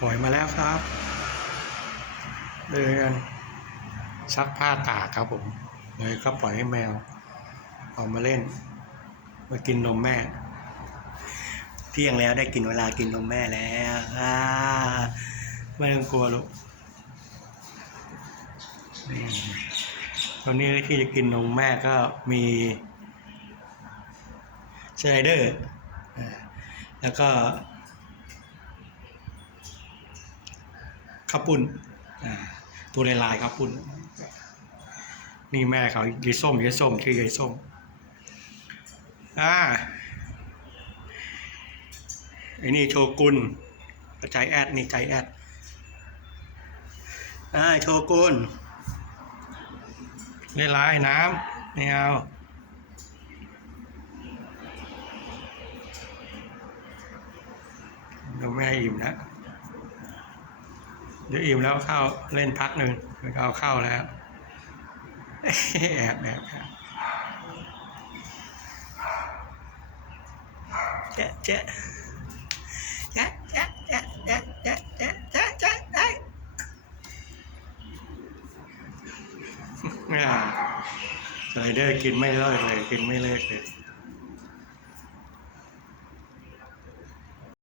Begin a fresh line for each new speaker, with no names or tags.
ปล่อยมาแล้วครับเดินซักผ้าตากครับผมเลยก็ปล่อยให้แมวออกมาเล่นมากินนมแม่ เที่ยงแล้วได้กินเวลากินนมแม่แล้วไม่ต้องกลัวลูกตอนนี้ที่จะกินนมแม่ก็มีสไลเดอร์แล้วก็ ข้าวปุ้นตัวลายๆข้าวปุ้น นี่แม่เขายายส้มยายส้มชื่อยายส้มอ่าไอ้นี่โชกุนใจแอดนี่ใจแอดอ่าโชกุนเลลายน้ำไม่เอาเดี๋ยวแม่อิ่มแล้ว เดี๋ยวอิ่มแล้วเข้าเล่นพักหนึ่งแล้วก็เอาเข้าแล้วแอบแอบแอบเจ๊ะเจ๊ะจ๊ะจ๊ะจ๊ะจ๊ะจ๊ะจ๊ะจ๊ะจ๊ะจ๊ะอ่าสไลเดอร์กินไม่เลิกเลย กินไม่เลิกเลย